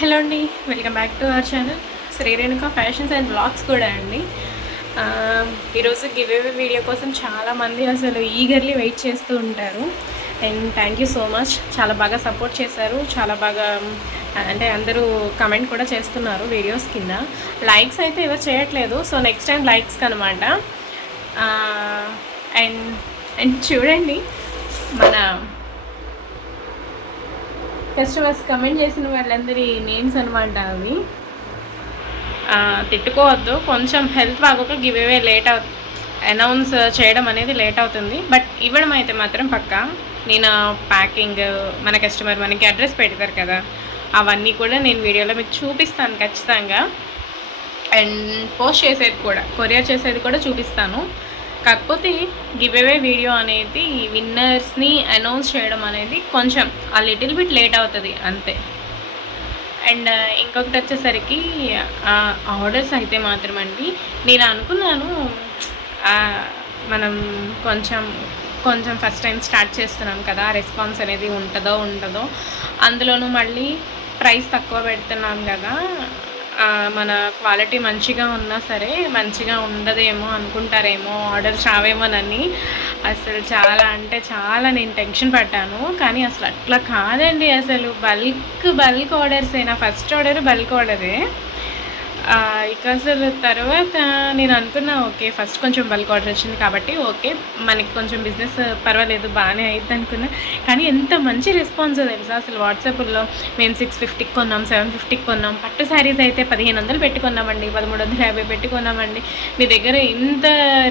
Hello అండి, welcome back to our channel Shri Renuka fashions and blogs కూడా అండి. ఈరోజు గివ్ అవే వీడియో కోసం చాలామంది అసలు ఈగర్లీ వెయిట్ చేస్తూ ఉంటారు. And thank you so much, చాలా బాగా సపోర్ట్ చేశారు. చాలా బాగా అంటే అందరూ కమెంట్ కూడా చేస్తున్నారు వీడియోస్ కింద. లైక్స్ అయితే ఎవరు చేయట్లేదు, సో నెక్స్ట్ టైం లైక్స్కి అనమాట. అండ్ అండ్ చూడండి, మన కస్టమర్స్ కమెంట్ చేసిన వాళ్ళందరి నేమ్స్ అనమాట అవి. తిట్టుకోవద్దు, కొంచెం హెల్త్ బాగోక గివ్ అవే అనౌన్స్ చేయడం అనేది లేట్ అవుతుంది. బట్ ఇవ్వడం అయితే మాత్రం పక్కా. నేను ప్యాకింగ్, మన కస్టమర్ మనకి అడ్రస్ పెడతారు కదా, అవన్నీ కూడా నేను వీడియోలో మీకు చూపిస్తాను ఖచ్చితంగా. అండ్ పోస్ట్ చేసేది కూడా, కొరియర్ చేసేది కూడా చూపిస్తాను. కాకపోతే గివ్ అవే వీడియో అనేది విన్నర్స్ని అనౌన్స్ చేయడం అనేది కొంచెం ఆ లిటిల్ బిట్ లేట్ అవుతుంది అంతే. అండ్ ఇంకొకటి వచ్చేసరికి ఆర్డర్స్ అయితే మాత్రం అండి, నేను అనుకున్నాను మనం కొంచెం ఫస్ట్ టైం స్టార్ట్ చేస్తున్నాం కదా, రెస్పాన్స్ అనేది ఉండదో, అందులోనూ మళ్ళీ ప్రైస్ తక్కువ పెడుతున్నాం కదా, మన క్వాలిటీ మంచిగా ఉన్నా సరే మంచిగా ఉండదేమో అనుకుంటారేమో, ఆర్డర్స్ రావేమోనని అసలు చాలా అంటే చాలా నేను టెన్షన్ పడ్డాను. కానీ అసలు అట్లా కాదండి, అసలు బల్క్ ఆర్డర్సేనా. ఫస్ట్ ఆర్డర్ బల్క్ ఆర్డరే. ఇక అసలు తర్వాత నేను అనుకున్నా, ఓకే ఫస్ట్ కొంచెం బల్క్ ఆర్డర్ వచ్చింది కాబట్టి ఓకే మనకి కొంచెం బిజినెస్ పర్వాలేదు బాగానే అయింది అనుకున్నా. కానీ ఎంత మంచి రెస్పాన్స్ తెలుసా అసలు. వాట్సాప్లో మేము 650కి కొన్నాం, 750కి కొన్నాం. పట్టు శారీస్ అయితే 1500 పెట్టుకున్నామండి, 1350 పెట్టుకున్నామండి. మీ దగ్గర ఇంత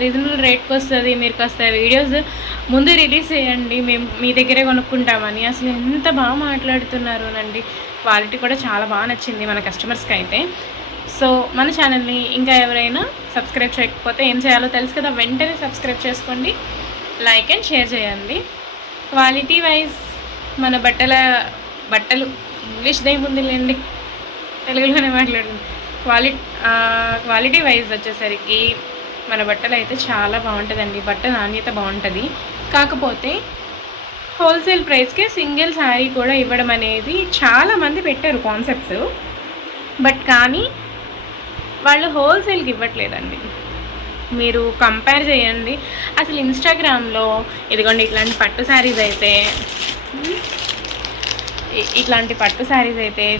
రీజనబుల్ రేట్కి వస్తుంది, మీరు కాస్త వీడియోస్ ముందు రిలీజ్ చేయండి, మేము మీ దగ్గరే కొనుక్కుంటామని. అసలు ఎంత బాగా మాట్లాడుతున్నారు అండి. క్వాలిటీ కూడా చాలా బాగా నచ్చింది మన కస్టమర్స్కి అయితే. సో మన ఛానల్ని ఇంకా ఎవరైనా సబ్స్క్రైబ్ చేయకపోతే ఏం చేయాలో తెలుసు కదా, వెంటనే సబ్స్క్రైబ్ చేసుకోండి, లైక్ అండ్ షేర్ చేయండి. క్వాలిటీ వైజ్ మన బట్టలు ఇంగ్లీష్ దేముంది లేండి, తెలుగులోనే మాట్లాడుతుంది. క్వాలిటీ వైజ్ వచ్చేసరికి మన బట్టలు అయితే చాలా బాగుంటుందండి. బట్ట నాణ్యత బాగుంటుంది. కాకపోతే హోల్సేల్ ప్రైస్కే సింగిల్ శారీ కూడా ఇవ్వడం అనేది చాలామంది పెట్టారు కాన్సెప్ట్స్. బట్ కానీ వాళ్ళు హోల్సేల్కి ఇవ్వట్లేదండి. మీరు కంపేర్ చేయండి. అసలు ఇన్స్టాగ్రామ్లో ఇదిగోండి ఇట్లాంటి పట్టు శారీస్ అయితే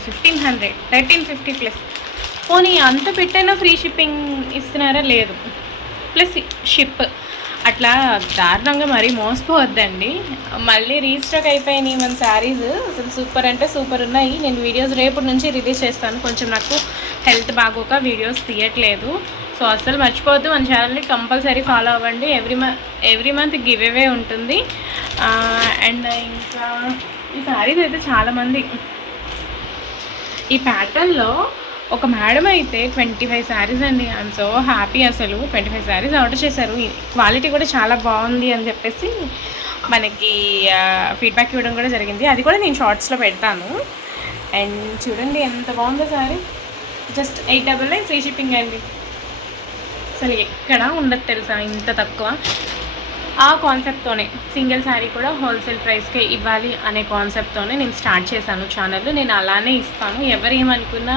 1500, 1350 ప్లస్. పోనీ అంత పెట్టైనా ఫ్రీ షిప్పింగ్ ఇస్తున్నారా? లేదు, ప్లస్ షిప్. అట్లా దారుణంగా మరీ మోసపోవద్దండి. మళ్ళీ రీస్టాక్ అయిపోయినాయి మన శారీస్. అసలు సూపర్ అంటే సూపర్ ఉన్నాయి. నేను వీడియోస్ రేపటి నుంచి రిలీజ్ చేస్తాను. కొంచెం నాకు హెల్త్ బాగోక వీడియోస్ తీయట్లేదు. సో అస్సలు మర్చిపోవద్దు, మన ఛానల్ని కంపల్సరీ ఫాలో అవ్వండి. ఎవ్రీ మంత్ గివ్ అవే ఉంటుంది. అండ్ ఇంకా ఈ శారీస్ అయితే చాలామంది ఈ ప్యాటర్న్లో ఒక మేడం అయితే 25 శారీస్ అండి. I'm so happy. అసలు 25 శారీస్ ఆర్డర్ చేశారు. క్వాలిటీ కూడా చాలా బాగుంది అని చెప్పేసి మనకి ఫీడ్బ్యాక్ ఇవ్వడం కూడా జరిగింది. అది కూడా నేను షార్ట్స్లో పెడతాను. అండ్ చూడండి ఎంత బాగుందో శారీ. జస్ట్ 899 ఫ్రీ షిప్పింగ్ అండి. అసలు ఎక్కడ ఉండదు తెలుసా ఇంత తక్కువ. ఆ కాన్సెప్ట్తోనే సింగిల్ శారీ కూడా హోల్సేల్ ప్రైస్కే ఇవ్వాలి అనే కాన్సెప్ట్తోనే నేను స్టార్ట్ చేశాను ఛానల్. నేను అలానే ఇస్తాను. ఎవరు ఏమనుకున్నా,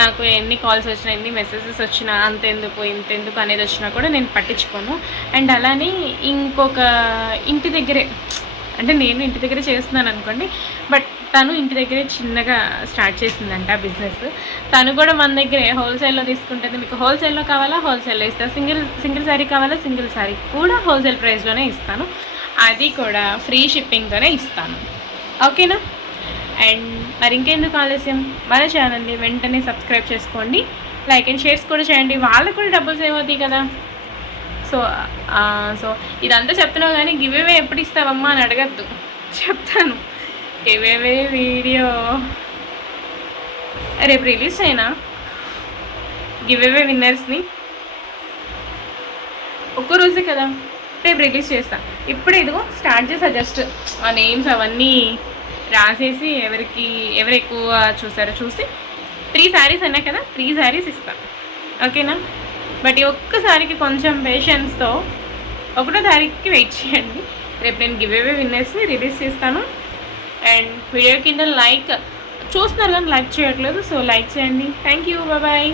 నాకు ఎన్ని కాల్స్ వచ్చినా, ఎన్ని మెసేజెస్ వచ్చినా, అంతెందుకు ఇంతెందుకు అనేది వచ్చినా కూడా నేను పట్టించుకోను. అండ్ అలానే ఇంకొక ఇంటి దగ్గరే, అంటే నేను ఇంటి దగ్గరే చేస్తున్నాను అనుకోండి, బట్ తను ఇంటి దగ్గరే చిన్నగా స్టార్ట్ చేసిందంట బిజినెస్. తను కూడా మన దగ్గరే హోల్సేల్లో తీసుకుంటుంది. మీకు హోల్సేల్లో కావాలా హోల్సేల్లో ఇస్తాను, సింగిల్ శారీ కావాలా సింగిల్ శారీ కూడా హోల్సేల్ ప్రైస్లోనే ఇస్తాను. అది కూడా ఫ్రీ షిప్పింగ్తోనే ఇస్తాను. ఓకేనా? అండ్ మరి ఇంకెందుకు ఆలస్యం, మన ఛానల్ని వెంటనే సబ్స్క్రైబ్ చేసుకోండి, లైక్ అండ్ షేర్స్ కూడా చేయండి. వాళ్ళకు కూడా డబ్బులు సేవ్ అవుతాయి కదా. సో ఇదంతా చెప్తున్నావు కానీ గివ్ అవే ఎప్పుడు ఇస్తావమ్మా అని అడగద్దు, చెప్తాను. గివ్ అవే వీడియో రేపు రిలీజ్ అయినా గివ్ అవే విన్నర్స్ని ఒక్కరోజే కదా, రేపు రిలీజ్ చేస్తా. ఇప్పుడు ఇదిగో స్టార్ట్ చేస్తా. జస్ట్ ఆ నేమ్స్ అవన్నీ రాసేసి ఎవరు ఎక్కువ చూసారో చూసి 3 శారీస్ అన్నా కదా, 3 శారీస్ ఇస్తాను. ఓకేనా? బట్ ఈ ఒక్కసారికి కొంచెం పేషెన్స్తో 1వ తారీఖుకి వెయిట్ చేయండి. రేపు నేను గివ్ అవే విన్నర్స్ని రిలీజ్ చేస్తాను. అండ్ వీడియో కింద లైక్ చూస్తున్నారు కానీ లైక్ చేయట్లేదు. సో లైక్ చేయండి. Thank you. బాయ్.